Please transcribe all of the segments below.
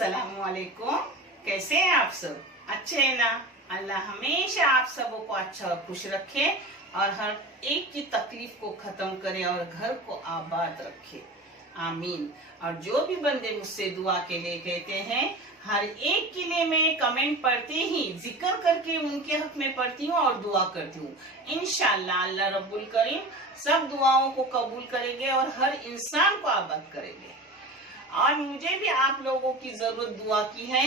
अस्सलामुअलैकुम। कैसे हैं आप सब? अच्छे हैं ना? अल्लाह हमेशा आप सबों को अच्छा और खुश रखे और हर एक की तकलीफ को खत्म करे और घर को आबाद रखे, आमीन। और जो भी बंदे मुझसे दुआ के लिए कहते हैं, हर एक के लिए मैं कमेंट पढ़ते ही जिक्र करके उनके हक में पढ़ती हूँ और दुआ करती हूँ। इंशाअल्लाह अल्लाह रब्बुल करीम सब दुआओं को कबूल करेंगे और हर इंसान को आबाद करेंगे। और मुझे भी आप लोगों की जरूरत दुआ की है।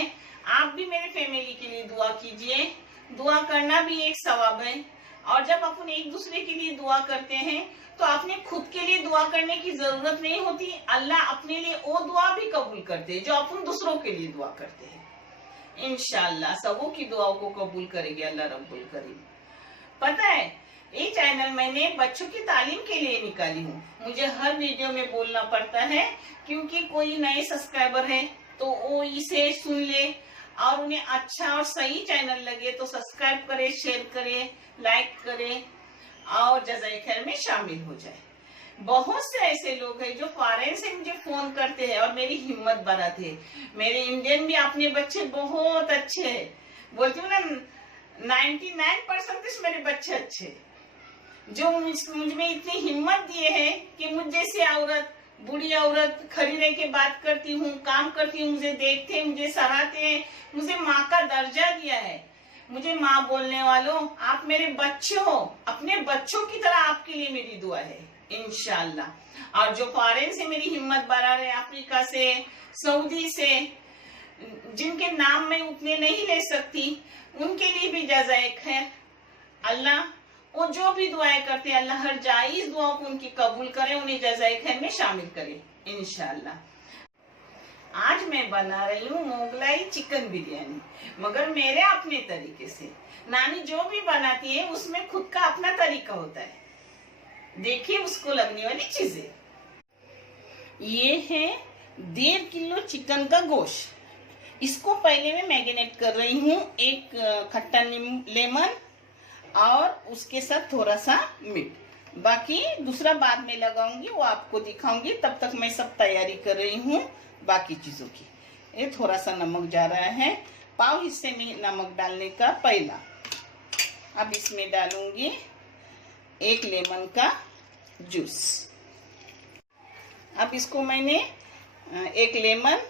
आप भी मेरे फैमिली के लिए दुआ कीजिए। दुआ करना भी एक सवाब है और जब अपन एक दूसरे के लिए दुआ करते हैं तो अपने खुद के लिए दुआ करने की जरूरत नहीं होती। अल्लाह अपने लिए वो दुआ भी कबूल करते हैं जो अपन दूसरों के लिए दुआ करते हैं। इंशाअल्लाह सबों की दुआओं को कबूल करेंगे अल्लाह रब्बुल करीम। पता है, ये चैनल मैंने बच्चों की तालीम के लिए निकाली हूँ। मुझे हर वीडियो में बोलना पड़ता है क्योंकि कोई नए सब्सक्राइबर है तो वो इसे सुन ले और उन्हें अच्छा और सही चैनल लगे तो सब्सक्राइब करे, शेयर करे, लाइक करे और जज़ाए खैर में शामिल हो जाए। बहुत से ऐसे लोग हैं जो फॉरेन से मुझे फोन करते हैं और मेरी हिम्मत बढ़ाते हैं। मेरे इंडियन भी अपने बच्चे बहुत अच्छे हैं, बोलती हूँ ना 99% मेरे बच्चे अच्छे जो मुझ में इतनी हिम्मत दिए हैं कि मुझ जैसी औरत, बूढ़ी औरत खड़ी रह के बात करती हूँ, काम करती हूँ, मुझे देखते हैं, मुझे सराहते हैं, मुझे माँ का दर्जा दिया है। मुझे माँ बोलने वालों, आप मेरे बच्चे हो, अपने बच्चों की तरह आपके लिए मेरी दुआ है इंशाअल्लाह। और जो फॉरेन से मेरी हिम्मत बढ़ा रहे, अफ्रीका से, सऊदी से, जिनके नाम मैं उतने नहीं ले सकती, उनके लिए भी जज़ाए खैर। अल्लाह वो जो भी दुआएं करते हैं अल्लाह हर जायज दुआओं को उनकी कबूल करे, उन्हें जज़ाए खैर में शामिल करे इंशाअल्लाह। आज मैं बना रही हूँ मोगलाई चिकन बिरयानी, मगर मेरे अपने तरीके से। नानी जो भी बनाती है उसमें खुद का अपना तरीका होता है। देखिए उसको लगने वाली चीजें। ये है 1.5 किलो चिकन का गोश्त। इसको पहले मैं मैरिनेट कर रही हूँ। एक खट्टा लेमन और उसके साथ थोड़ा सा मीट, बाकी दूसरा बाद में लगाऊंगी, वो आपको दिखाऊंगी। तब तक मैं सब तैयारी कर रही हूँ बाकी चीजों की। ये थोड़ा सा नमक जा रहा है, पाव हिस्से में नमक डालने का पहला। अब इसमें डालूंगी 1 लेमन का जूस। अब इसको मैंने 1 लेमन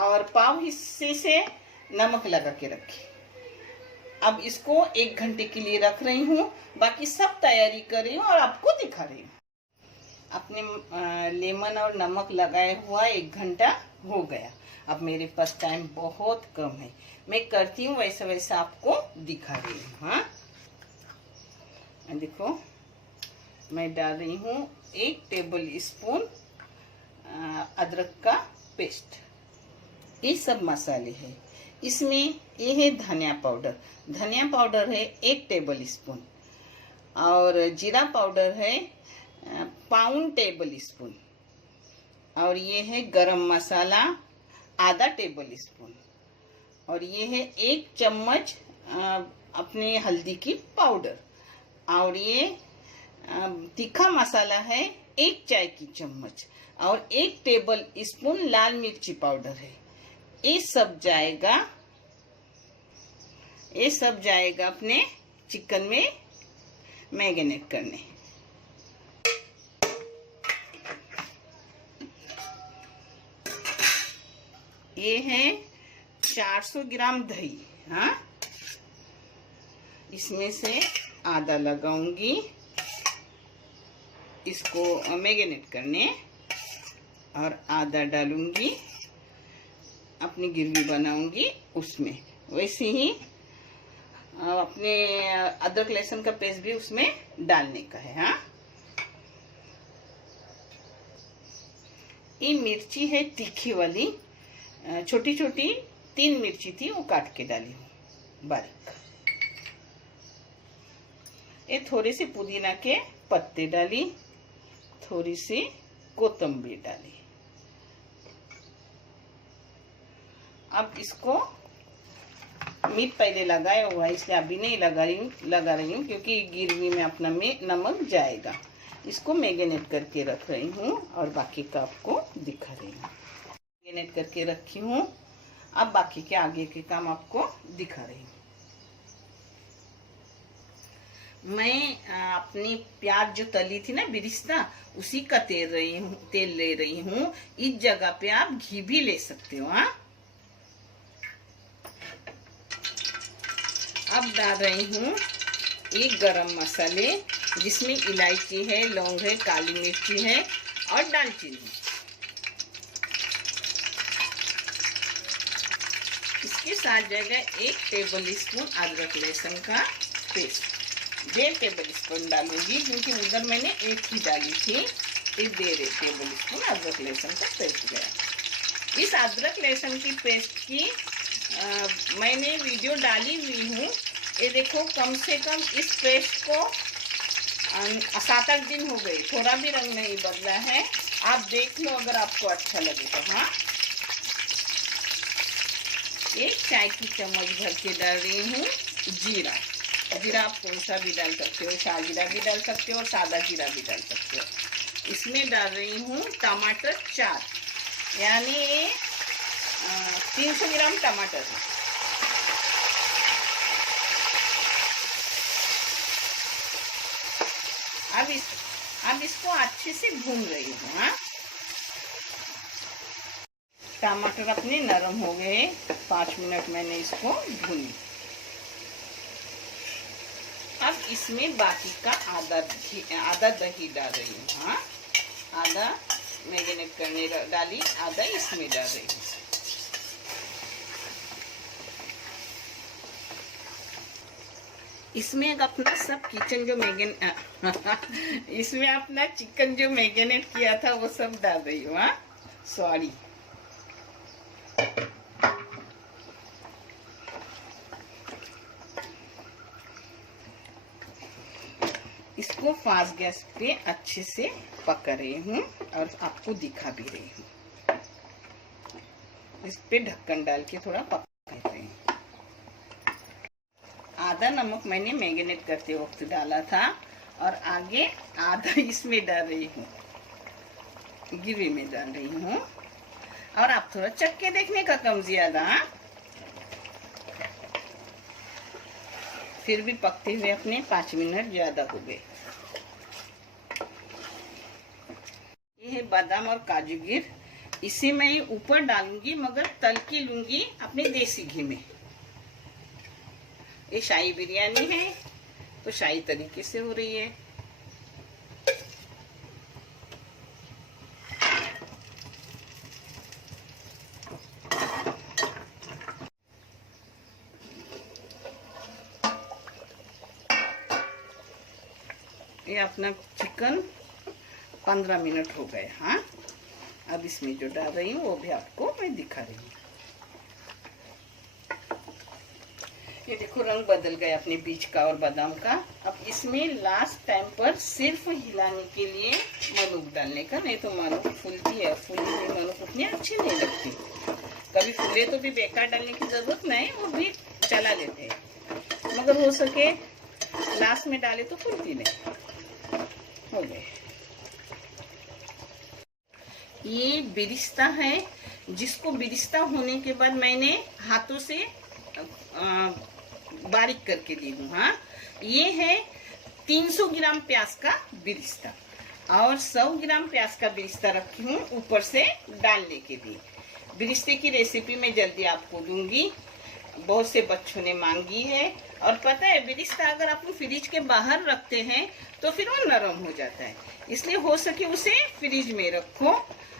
और पाव हिस्से से नमक लगा के रखी। अब इसको 1 घंटे के लिए रख रही हूँ, बाकी सब तैयारी कर रही हूँ और आपको दिखा रही हूँ। अपने लेमन और नमक लगाए हुआ 1 घंटा हो गया। अब मेरे पास टाइम बहुत कम है, मैं करती हूँ वैसा वैसा आपको दिखा रही हूँ। हाँ देखो, मैं डाल रही हूँ 1 टेबल स्पून अदरक का पेस्ट। ये सब मसाले हैं। इसमें ये है धनिया पाउडर। धनिया पाउडर है 1 टेबल स्पून और जीरा पाउडर है 1 टेबल स्पून और ये है गरम मसाला आधा टेबल स्पून और ये है 1 चम्मच अपने हल्दी की पाउडर और ये तीखा मसाला है 1 चाय की चम्मच और 1 टेबल स्पून लाल मिर्ची पाउडर है। ये सब जाएगा अपने चिकन में मैरिनेट करने। ये है 400 ग्राम दही। हाँ, इसमें से आधा लगाऊंगी इसको मैरिनेट करने और आधा डालूंगी अपनी ग्रेवी बनाऊंगी उसमें। वैसे ही अपने अदरक लहसुन का पेस्ट भी उसमें डालने का है। हाँ, ये मिर्ची है तीखी वाली, छोटी छोटी 3 मिर्ची थी, वो काट के डाली हूँ बारीक। ये थोड़े से पुदीना के पत्ते डाली, थोड़ी सी कोतंबीर डाली। अब इसको मीट पहले लगाया हुआ है इसलिए अभी नहीं लगा रही हूँ क्योंकि ग्रेवी में अपना नमक जाएगा। इसको मैरिनेट करके रख रही हूँ और बाकी का आपको दिखा रही हूँ। मैरिनेट करके रखी हूँ। अब बाकी के आगे के काम आपको दिखा रही हूँ। मैं अपनी प्याज जो तली थी ना बिरिस्ता, उसी का तेल ले रही हूँ। इस जगह पे आप घी भी ले सकते हो। हाँ, अब डाल रही हूँ एक गरम मसाले, जिसमें इलायची है, लौंग है, काली मिर्ची है और दालचीनी। इसके साथ जाएगा 1 टेबल स्पून अदरक लहसुन का पेस्ट। 1.5 टेबल स्पून डालूंगी, क्योंकि उधर मैंने 1 ही डाली थी। फिर 1.5 टेबल स्पून अदरक लहसुन का पेस्ट गया। इस अदरक लहसुन की पेस्ट की मैंने वीडियो डाली हुई हूँ। ये देखो, कम से कम इस पेस्ट को 7-8 दिन हो गए, थोड़ा भी रंग नहीं बदला है। आप देख लो अगर आपको अच्छा लगे तो। हाँ, 1 चाय की चम्मच भर के डाल रही हूँ जीरा। जीरा आप कौन सा भी डाल सकते हो, शाहजीरा भी डाल सकते हो और सादा जीरा भी डाल सकते हो। इसमें डाल रही हूँ टमाटर 4, यानी 300 ग्राम टमाटर है। अब इसको अच्छे से भून रही हूँ। हाँ, टमाटर अपने नरम हो गए, 5 मिनट मैंने इसको भूनी। अब इसमें बाकी का आधा दही डाल रही हूँ। हाँ, आधा मैरिनेट करने डाली, आधा इसमें डाल रही हूँ। इसमें अपना सब किचन जो इसमें अपना चिकन जो मैरिनेट किया था वो सब डाल रही हूँ। हाँ, सॉरी। इसको फास्ट गैस पे अच्छे से पका रही हूँ और आपको दिखा भी रही हूँ। इस पे ढक्कन डाल के थोड़ा पका रही हूँ। आधा नमक मैंने मैरिनेट करते वक्त डाला था और आगे आधा इसमें डाल रही हूँ, ग्रेवी में डाल रही हूँ। और आप थोड़ा चख के देखने का कम ज्यादा। फिर भी पकते हुए अपने 5 मिनट ज्यादा हो गए। ये है बादाम और काजू गिर, इसे मैं ऊपर डालूंगी मगर तल के लूंगी अपने देसी घी में। ये शाही बिरयानी है तो शाही तरीके से हो रही है। ये अपना चिकन 15 मिनट हो गए। हाँ, अब इसमें जो डाल रही हूँ वो भी आपको मैं दिखा रही हूँ। ये देखो, रंग बदल गया अपने बीज का और बादाम का। अब इसमें लास्ट टाइम पर सिर्फ हिलाने के लिए मनुक डालने का, नहीं तो मनुक फूलती है, फूली हुई मनुक उतनी अच्छी नहीं लगती। कभी फूले तो भी बेकार डालने की जरूरत नहीं, वो भी चला देते हैं, मगर हो सके लास्ट में डाले तो फूलती नहीं। हो गए। ये बिरिस्ता है, जिसको बिरिस्ता होने के बाद मैंने हाथों से बारीक करके दी हूँ। हाँ, ये है 300 ग्राम प्याज का बिरिस्ता और 100 ग्राम प्याज का बिरिस्ता रखी हूँ ऊपर से डालने के लिए। बिरिस्ते की रेसिपी मैं जल्दी आपको दूंगी, बहुत से बच्चों ने मांगी है। और पता है, बिरिस्ता अगर आप फ्रिज के बाहर रखते हैं तो फिर वो नरम हो जाता है, इसलिए हो सके उसे फ्रिज में रखो।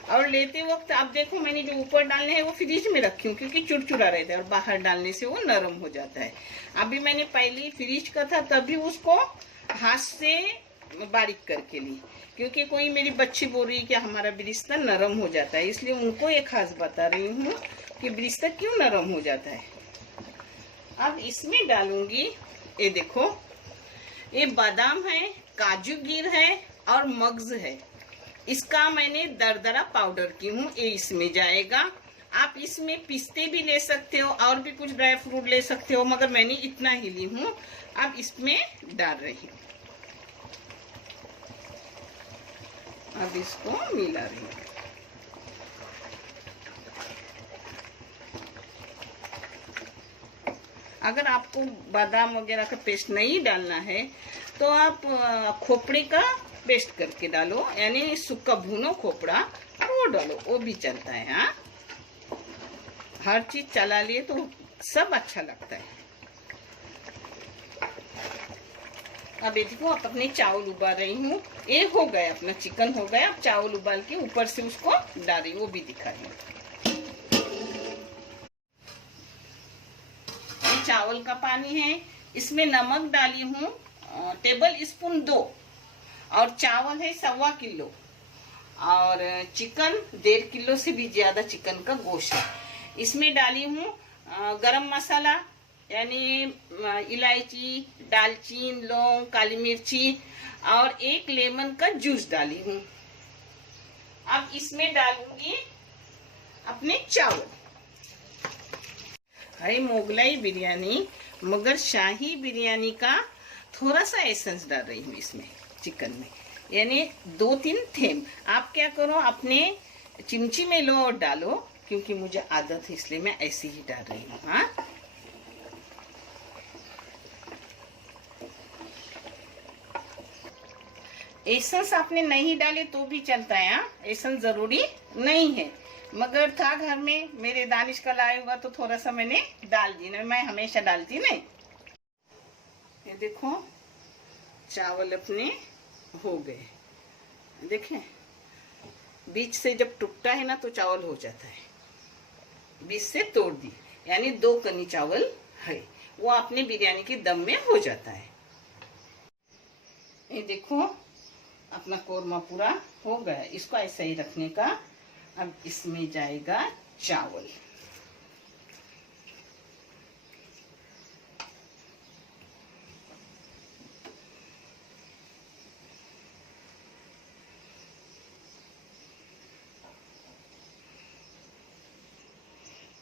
और लेते वक्त आप देखो, मैंने जो ऊपर डालने हैं वो फ्रिज में रखी हूँ क्योंकि चुरचुरा रहता है और बाहर डालने से वो नरम हो जाता है। अभी मैंने पहले फ्रिज का था तभी उसको हाथ से बारीक करके ली, क्योंकि कोई मेरी बच्ची बोल रही है कि हमारा बिरिस्ता नरम हो जाता है, इसलिए उनको एक खास बता रही हूँ कि बिरिस्ता क्यों नरम हो जाता है। अब इसमें डालूंगी, ये देखो, ये बादाम है, काजू गिर है और मगज है। इसका मैंने दरदरा पाउडर की हूँ, ये इसमें जाएगा। आप इसमें पिस्ते भी ले सकते हो और भी कुछ ड्राई फ्रूट ले सकते हो, मगर मैंने इतना ही ली हूँ। अब इसमें डाल रही हूँ, अब इसको मिला रही हूँ। अगर आपको बादाम वगैरह का पेस्ट नहीं डालना है तो आप खोपड़े का पेस्ट करके डालो, यानी सूखा भुनो खोपड़ा वो डालो, वो भी चलता है। हाँ, हर चीज चला लिए तो सब अच्छा लगता है। अब ये देखो, आप अपने चावल उबाल रही हूँ, ये हो गया अपना चिकन हो गया। अब चावल उबाल के ऊपर से उसको डाल रही हूँ, वो भी दिखा रही हूँ। चावल का पानी है, इसमें नमक डाली हूँ टेबल स्पून 2, और चावल है 1.25 किलो, और चिकन 1.5 किलो से भी ज्यादा चिकन का गोश्त है। इसमें डाली हूँ गरम मसाला, यानी इलायची, दालचीनी, लौंग, काली मिर्ची, और 1 लेमन का जूस डाली हूँ। अब इसमें डालूंगी अपने चावल। है मोगलाई बिरयानी, मगर शाही बिरयानी का थोड़ा सा एसेंस डाल रही हूँ इसमें चिकन में, यानी 2-3 थेम। आप क्या करो, अपने चिमची में लो और डालो, क्योंकि मुझे आदत है इसलिए मैं ऐसे ही डाल रही हूँ। हाँ, एसेंस आपने नहीं डाले तो भी चलता है। हाँ, एसेंस जरूरी नहीं है, मगर था घर में, मेरे दानिश का लाया हुआ तो थोड़ा सा मैंने डाल दी ना, मैं हमेशा डालती नहीं। ये देखो चावल अपने हो गए, देखें बीच से जब टूटता है ना तो चावल हो जाता है, बीच से तोड़ दी, यानी 2 कनी चावल है, वो अपने बिरयानी के दम में हो जाता है। ये देखो अपना कोरमा पूरा हो गया, इसको ऐसे ही रखने का। अब इसमें जाएगा चावल।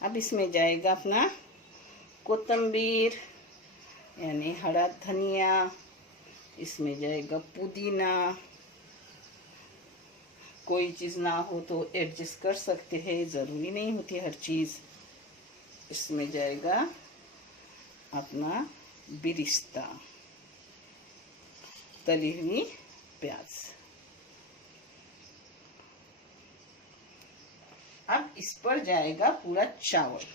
अब इसमें जाएगा अपना कोतंबीर, यानी हरा धनिया, इसमें जाएगा पुदीना, कोई चीज ना हो तो एडजस्ट कर सकते हैं, जरूरी नहीं होती हर चीज। इसमें जाएगा अपना बिरिस्ता, तली हुई प्याज। अब इस पर जाएगा पूरा चावल,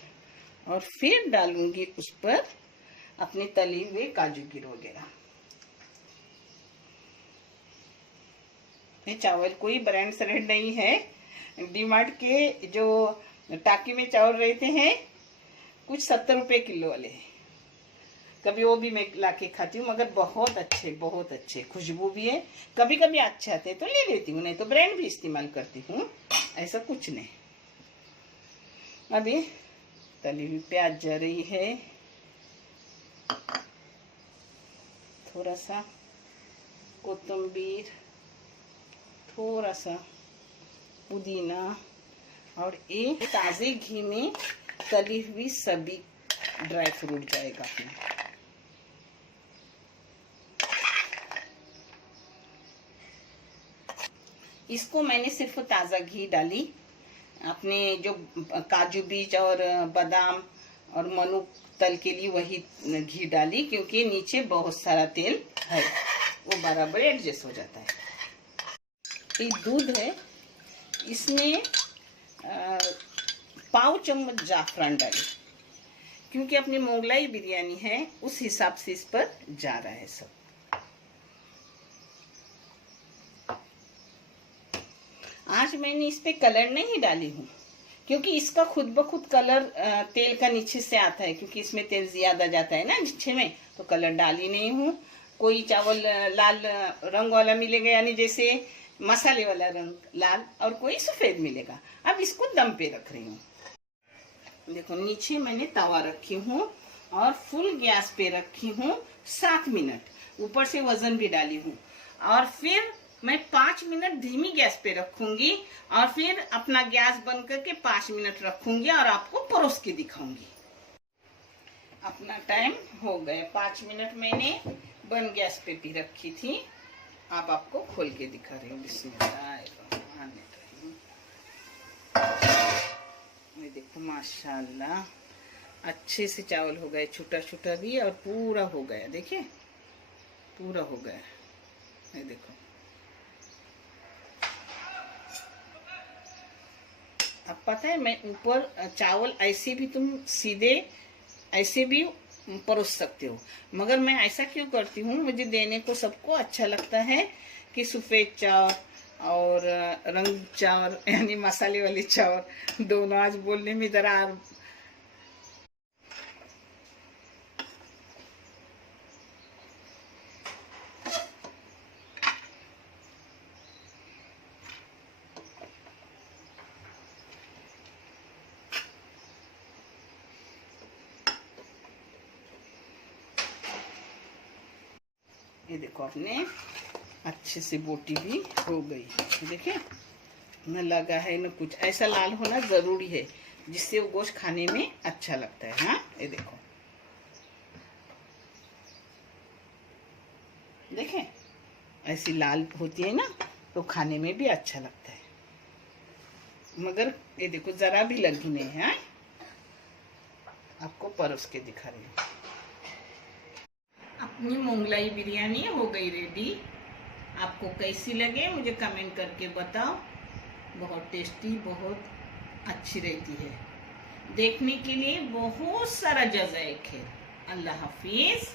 और फिर डालूंगी उस पर अपने तली हुए काजू गिर वगैरह। ये चावल कोई ब्रांड सरेड नहीं है, डीमार्ट के जो टाकी में चावल रहते हैं कुछ 70 रुपए किलो वाले हैं, कभी वो भी मैं लाके खाती हूँ, मगर बहुत अच्छे, खुशबू भी है। कभी कभी अच्छे आते तो ले लेती हूँ, नहीं तो ब्रांड भी इस्तेमाल करती हूँ, ऐसा कुछ नहीं। अभी तली हुई प्याज जा रही है, थोड़ा सा कोतंबीर, थोड़ा सा पुदीना, और एक ताजे घी में तली हुई सभी ड्राई फ्रूट जाएगा अपना। इसको मैंने सिर्फ ताजा घी डाली, अपने जो काजू बीज और बादाम और मनुक तल के लिए वही घी डाली, क्योंकि नीचे बहुत सारा तेल है, वो बराबर एडजस्ट हो जाता है। ये दूध है, इसमें 1 चम्मच जाफरान डाली, क्योंकि अपनी मोगलाई बिरयानी है उस हिसाब से इस पर जा रहा है सब। आज मैंने इस पे कलर नहीं डाली हूँ, क्योंकि इसका खुद ब खुद कलर तेल का नीचे से आता है, क्योंकि इसमें तेल ज्यादा जाता है ना नीचे में, तो कलर डाली नहीं हूँ। कोई चावल लाल रंग वाला मिलेगा, यानी जैसे मसाले वाला रंग लाल, और कोई सफेद मिलेगा। अब इसको दम पे रख रही हूँ। देखो नीचे मैंने तवा रखी हूँ और फुल गैस पे रखी हूँ 7 मिनट, ऊपर से वजन भी डाली हूँ, और फिर मैं 5 मिनट धीमी गैस पे रखूंगी, और फिर अपना गैस बंद करके 5 मिनट रखूंगी और आपको परोस के दिखाऊंगी। अपना टाइम हो गया, 5 मिनट मैंने बंद गैस पे भी रखी थी। अब आपको खोल के दिखा रही हूँ। बिस्मिल्लाह, देखो माशाल्लाह अच्छे से चावल हो गए, छोटा छोटा भी और पूरा हो गया, देखिए पूरा हो गया। ये देखो, अब पता है मैं ऊपर चावल ऐसे भी तुम सीधे ऐसे भी परोस सकते हो, मगर मैं ऐसा क्यों करती हूँ, मुझे देने को सबको अच्छा लगता है कि सफेद चावल और रंग चावल यानी मसाले वाले चावल दोनों, आज बोलने में जरा ये देखो अपने अच्छे से बोटी भी हो गई, देखिए न लगा है न कुछ। ऐसा लाल होना जरूरी है जिससे वो गोश्त खाने में अच्छा लगता है। हाँ ये देखो, देखें ऐसी लाल होती है ना तो खाने में भी अच्छा लगता है, मगर ये देखो जरा भी लगी नहीं है। आपको परोस के दिखा रही हूँ। अपनी मोगलाई बिरयानी हो गई रेडी। आपको कैसी लगे मुझे कमेंट करके बताओ। बहुत टेस्टी, बहुत अच्छी रहती है, देखने के लिए बहुत सारा जज़ायक है। अल्लाह हाफिज।